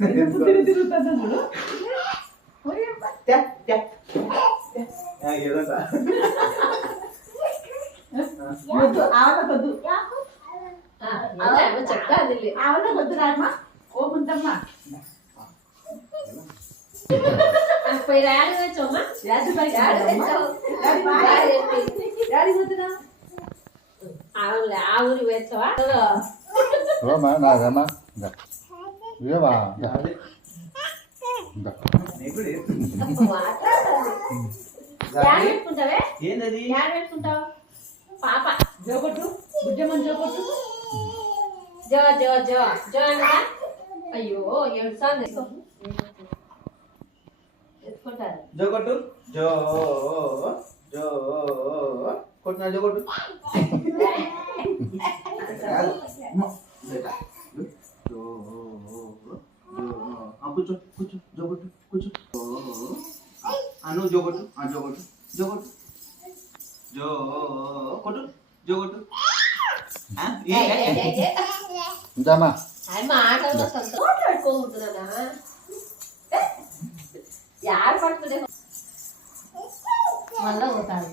తిరుగుతుందా చూడు ఆవనకొద్దు ఆవనకొద్దు రామ్మా ఓపుంటమ్మా పోయి డాడీ వచ్చమ్మా డాడీ వద్దురా అవునులే ఆ ఊరికి వచ్చావా రామా నాదమ్మా ఇవా పెట్టుకుంటావే పెట్టుకుంటావు పాప జోకొట్టు బుజ్జమ్మని జోకొట్టు జో జో జో జో అన్నా అయ్యో ఏడు సార్లు ఎత్తుకుంటారు జో కొట్టు జో జో కొట్టినా జో కొట్టు కూర్చో కూర్చో జో కొట్టు కూర్చో నువ్వు జో కొట్టు జో కొట్టు జో కొట్టు జో కొట్టు జో కొట్టు ఇందామా మాటలు పెట్టుకోకుంటున్నా యారు పట్టుకునే మళ్ళా పోతారు